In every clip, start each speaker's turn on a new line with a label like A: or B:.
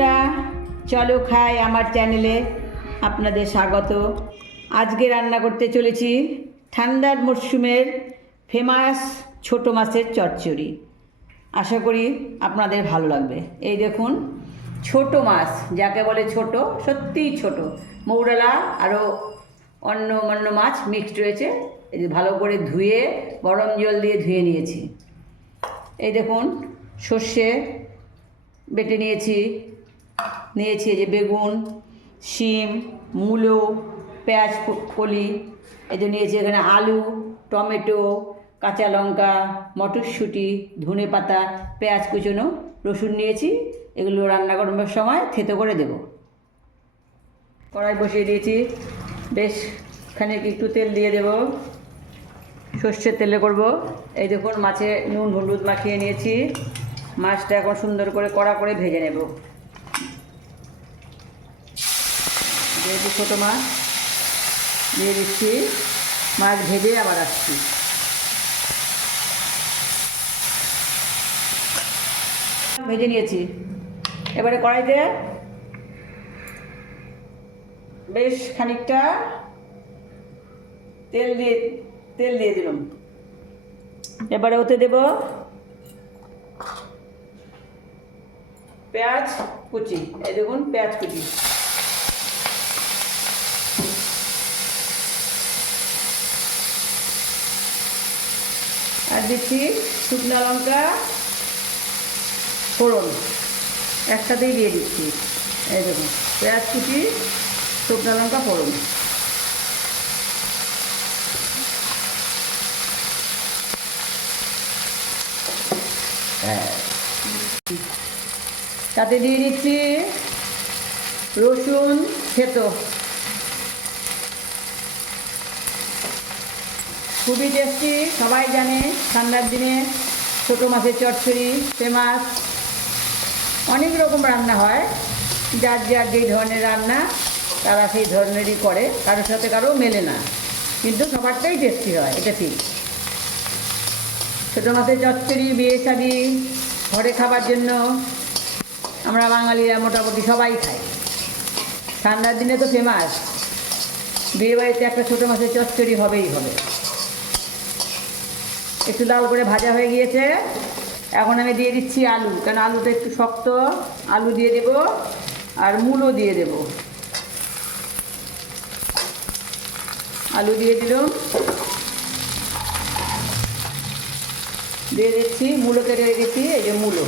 A: বন্ধুরা, চলো খাই আমার চ্যানেলে আপনাদের স্বাগত। আজকে রান্না করতে চলেছি ঠান্ডার মরশুমের ফেমাস ছোট মাছের চচ্চড়ি। আশা করি আপনাদের ভালো লাগবে। এই দেখুন, ছোট মাছ, যাকে বলে ছোট, সত্যিই ছোট। মৌরালা আরও অন্য অন্য মাছ মিক্সড রয়েছে। ভালো করে ধুয়ে, গরম জল দিয়ে ধুয়ে নিয়েছি। এই দেখুন, সর্ষে বেটে নিয়েছি নিয়েছি এই যে বেগুন, শিম, মূলো, পেঁয়াজ কলি, এই যে নিয়েছি এখানে আলু, টমেটো, কাঁচা লঙ্কা, মটরশুঁটি, ধনে পাতা, পেঁয়াজ কুচনো, রসুন নিয়েছি, এগুলো রান্না করার সময় থেতো করে দেব। কড়াই বসিয়ে দিয়েছি, বেশ খানিক একটু তেল দিয়ে দেব। সর্ষের তেলে করব। এই দেখুন মাছে নুন, হলুদ মাখিয়ে নিয়েছি। মাছটা এখন সুন্দর করে কড়া করে ভেজে নেব। যেহেতু ছোটো মাছ দিয়ে দিচ্ছি মাছ ভেজে আবার আসছি। ভেজে নিয়েছি। এবারে কড়াইতে বেশ খানিকটা তেল দিয়ে তেল দিয়ে দিলাম। এবারে ওতে দেব পেঁয়াজ কুচি। এই দেখুন, পেঁয়াজ কুচি। দিচ্ছি শুকনো লঙ্কা, ফোড়ন। একসাথেই দিয়ে দিচ্ছি। এই দেখুন, পেঁয়াজ কুচি, শুকনো লঙ্কা, ফোড়ন। তাতে দিয়ে দিচ্ছি রসুন থেতো। খুবই টেস্টি সবাই জানে ঠান্ডার দিনে ছোটো মাছের চচ্চড়ি ফেমাস অনেক রকম রান্না হয়, যার যার যেই ধরনের রান্না, তারা সেই ধরনেরই করে, কারোর সাথে কারও মেলে না। কিন্তু সবারটাই টেস্টি হয়, এটা ঠিক। ছোটো মাছের চচ্চড়ি, বিয়ে শাদি, ঘরে খাবার জন্য আমরা বাঙালিরা মোটামুটি সবাই খাই। ঠান্ডার দিনে তো ফেমাস বিয়ে বাড়িতে একটা ছোটো মাছের চচ্চড়ি হবেই হবে। একটু লাল করে ভাজা হয়ে গিয়েছে। এখন আমি দিয়ে দিচ্ছি আলু। কেন আলুটা একটু শক্ত, আলু দিয়ে দেব আর মূলো দিয়ে দেব। আলু দিয়ে দিলাম। দিয়ে দিচ্ছি, মূলো কেটে রেখেছি, এই যে মূলো।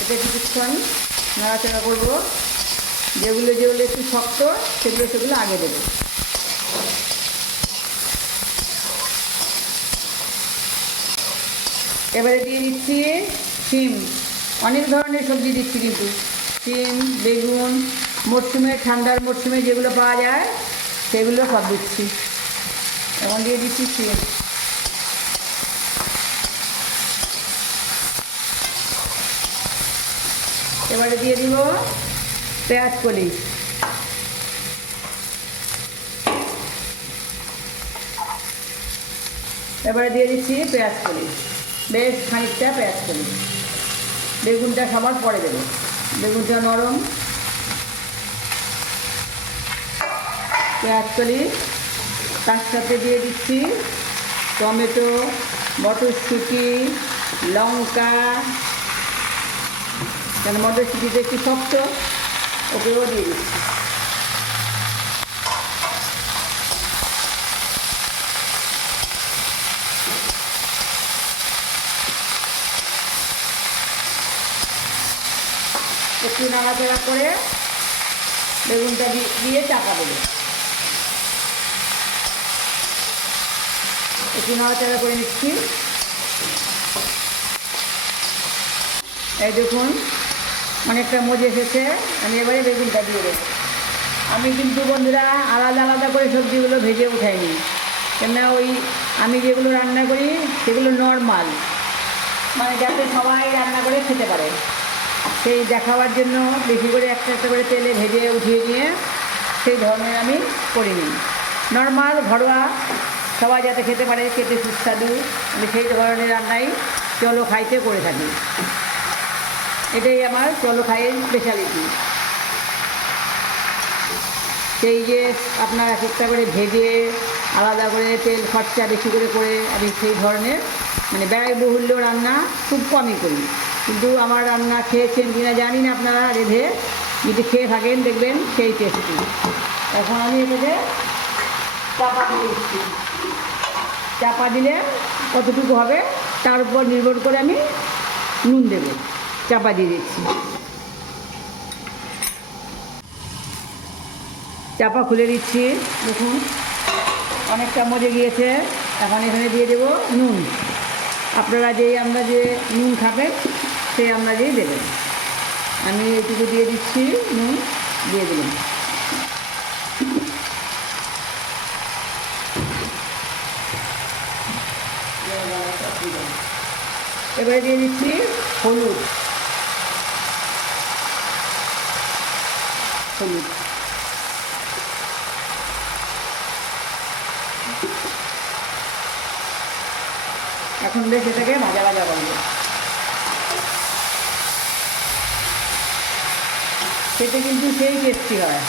A: এটা কিছুক্ষণ নাড়াচাড়া করব। যেগুলো যেগুলো একটু শক্ত, সেগুলো সেগুলো আগে দেবো। এবারে দিয়ে দিচ্ছি শিম। অনেক ধরনের সবজি দিচ্ছি কিন্তু। শিম, বেগুন, মরশুমে, ঠান্ডার মরশুমে যেগুলো পাওয়া যায়, সেগুলো সব দিচ্ছি। এবং দিয়ে দিচ্ছি শিম। এবারে দিয়ে দিব পেঁয়াজ কলি। এবারে দিয়ে দিচ্ছি পেঁয়াজ কলি। বেশ খানিকটা পেঁয়াজ কলি। বেগুনটা সবার পরে দেবো। বেগুনটা নরম। পেঁয়াজ কলি, তার সাথে দিয়ে দিচ্ছি টমেটো, মটরশুঁটি, লঙ্কা কেন মটরশুঁটিটা একটু শক্ত, ওকেও দিয়ে দিচ্ছি। একটু নাড়াচাড়া করে বেগুনটা দিয়ে চাপা দেবে। একটু নাড়াচাড়া করে নিচ্ছি। এই দেখুন অনেকটা মজে এসেছে। আমি এবারে বেগুনটা দিয়ে দেবো। আমি কিন্তু বন্ধুরা আলাদা আলাদা করে সবজিগুলো ভেজে উঠাইনি। কেননা ওই আমি যেগুলো রান্না করি, সেগুলো নর্মাল। মানে যাতে সবাই রান্না করে খেতে পারে। সেই দেখাবার জন্য বেশি করে একটা একটা করে তেলে ভেজে উঠিয়ে নিয়ে সেই ধরনের আমি করিনি। নর্মাল, ঘরোয়া, সবাই যাতে খেতে পারে, খেতে সুস্বাদু, আমি সেই ধরনের রান্নাই চলো খাইতে করে থাকি। এটাই আমার চলো খাইয়ের স্পেশালিটি সেই যে আপনার এক একটা করে ভেজে আলাদা করে তেল খরচা বেশি করে করে আমি সেই ধরনের মানে ব্যয়বহুল্য রান্না খুব কমই করি। কিন্তু আমার রান্না খেয়েছেন কিনা জানি না আপনারা, রেঁধে যদি খেয়ে থাকেন দেখবেন সেই টেস্টি এখন আমি এটাকে চাপা দিয়ে দিচ্ছি। চাপা দিলে কতটুকু হবে তার উপর নির্ভর করে আমি নুন দেবো। চাপা দিয়ে দিচ্ছি। চাপা খুলে দিচ্ছি, দেখুন। অনেকটা মজে গিয়েছে। এখন এখানে দিয়ে দেবো নুন। আপনারা যেই আমরা যে নুন খাবেন সেই আপনারাই দেবেন। আমি এইটুকু দিয়ে দিচ্ছি নুন, দিয়ে দিলাম। এবারে দিয়ে দিচ্ছি হলুদ। হলুদ এখন বেশ এটাকে ভাজা ভাজা করব খেতে কিন্তু সেই টেস্টি হয়।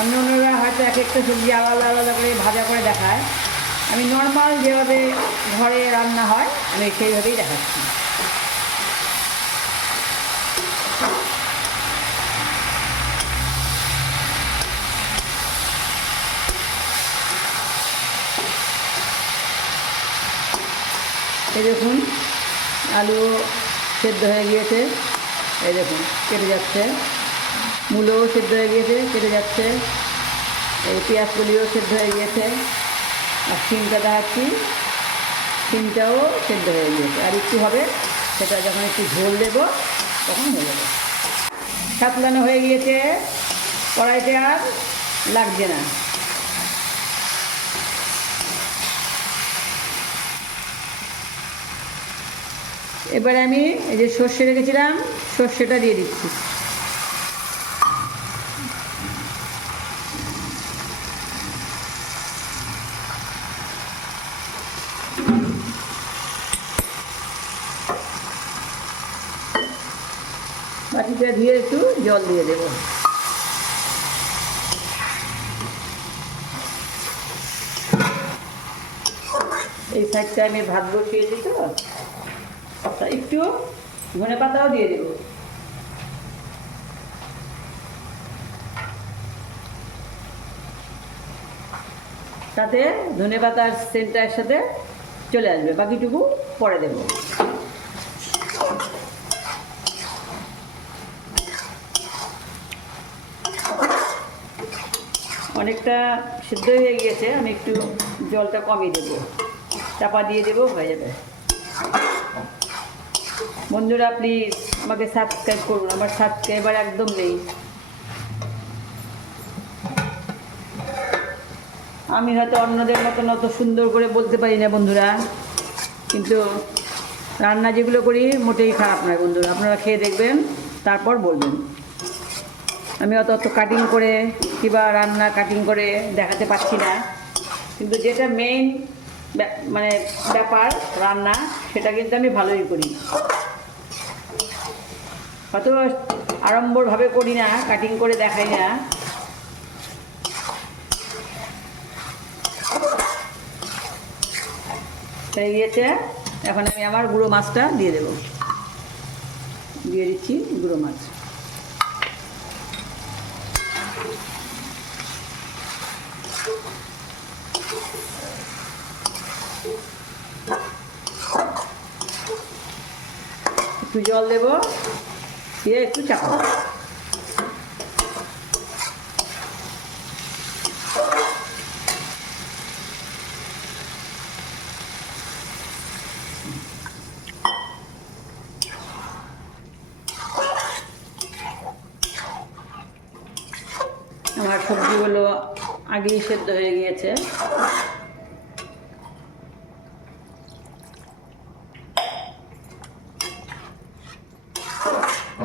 A: অন্য অন্যরা হয়তো এক একটা সবজি আলাদা আলাদা করে ভাজা করে দেখায়। আমি নর্মাল যেভাবে ঘরে রান্না হয়, আমি সেইভাবেই দেখাচ্ছি। এই দেখুন আলু সেদ্ধ হয়ে গিয়েছে। এই দেখুন, কেটে যাচ্ছে। মূলও সেদ্ধ হয়ে গিয়েছে, কেটে যাচ্ছে। এই পেঁয়াজগুলিও সেদ্ধ হয়ে গিয়েছে। আর শিমটা দেখাচ্ছি। শিমটাও সেদ্ধ হয়ে গিয়েছে। আর একটু হবে, সেটা যখন একটু ঝোল দেবো, তখন হয়ে যাবে। সাতলানো হয়ে গিয়েছে। কড়াইতে আর লাগছে না। এবারে আমি এই যে সর্ষে রেখেছিলাম, সর্ষেটা দিয়ে দিচ্ছি। বাটিটা দিয়ে একটু জল দিয়ে দেবো। এই সাইডটা আমি ভাত বসিয়েছি তো। একটু ধনে পাতাও দিয়ে দেবো। তাতে ধনে পাতার সেন্টটার সাথে চলে আসবে, বাকিটুকু পরে দেবো। অনেকটা সিদ্ধ হয়ে গিয়েছে, আমি একটু জলটা কমিয়ে দেবো। চাপা দিয়ে দেবো, হয়ে যাবে। বন্ধুরা প্লিজ আমাকে সাবস্ক্রাইব করুন, আমার সাবস্ক্রাইবার একদম নেই। আমি হয়তো অন্যদের মতন অত সুন্দর করে বলতে পারি না, বন্ধুরা। কিন্তু রান্না যেগুলো করি, মোটেই খারাপ নয়, বন্ধুরা। আপনারা খেয়ে দেখবেন, তারপর বলবেন। আমি অত অত কাটিং করে কিংবা রান্না কাটিং করে দেখাতে পারছি না। কিন্তু যেটা মেইন মানে ব্যাপার রান্না, সেটা কিন্তু আমি ভালোই করি। হয়তো আড়ম্বরভাবে করি না কাটিং করে দেখাই না। হয়ে গিয়েছে। এখন আমি আমার গুঁড়ো মাছটা দিয়ে দেব। দিয়ে দিচ্ছি গুঁড়ো মাছ। একটু জল দেবো। দিয়ে একটু চাপা আমার সবজিগুলো আগেই সেদ্ধ হয়ে গিয়েছে।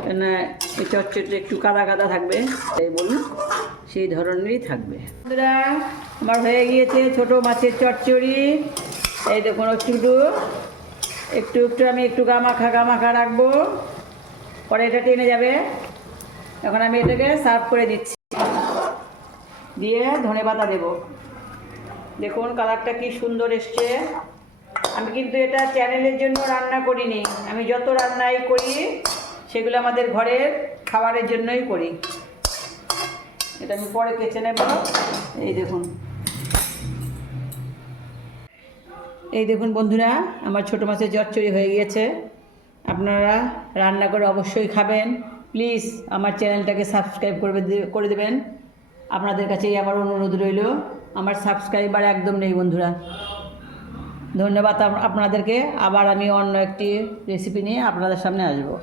A: কেন এই একটু কাদা কাদা থাকবে, তাই বলুন, সেই ধরনেরই থাকবে। আমার হয়ে গিয়েছে ছোট মাছের চচ্চড়ি। এই দেখুন একটু একটু একটু আমি একটু গামাখা গামাখা রাখব। পরে এটা টেনে যাবে। এখন আমি এটাকে সার্ভ করে দিচ্ছি। দিয়ে ধনে পাতা দেবো। দেখুন, কালারটা কি সুন্দর এসছে। আমি কিন্তু এটা চ্যানেলের জন্য রান্না করিনি। আমি যত রান্নাই করি সেগুলো আমাদের ঘরের খাবারের জন্যই করি। এটা আমি পরে কেচে নেব। এই দেখুন। এই দেখুন বন্ধুরা, আমার ছোটো মাছের চচ্চড়ি হয়ে গিয়েছে। আপনারা রান্না করে অবশ্যই খাবেন। প্লিজ আমার চ্যানেলটাকে সাবস্ক্রাইব করবে করে দেবেন। আপনাদের কাছেই আমার অনুরোধ রইল। আমার সাবস্ক্রাইবার একদম নেই বন্ধুরা। ধন্যবাদ আপ- আপনাদেরকে। আবার আমি অন্য একটি রেসিপি নিয়ে আপনাদের সামনে আসব।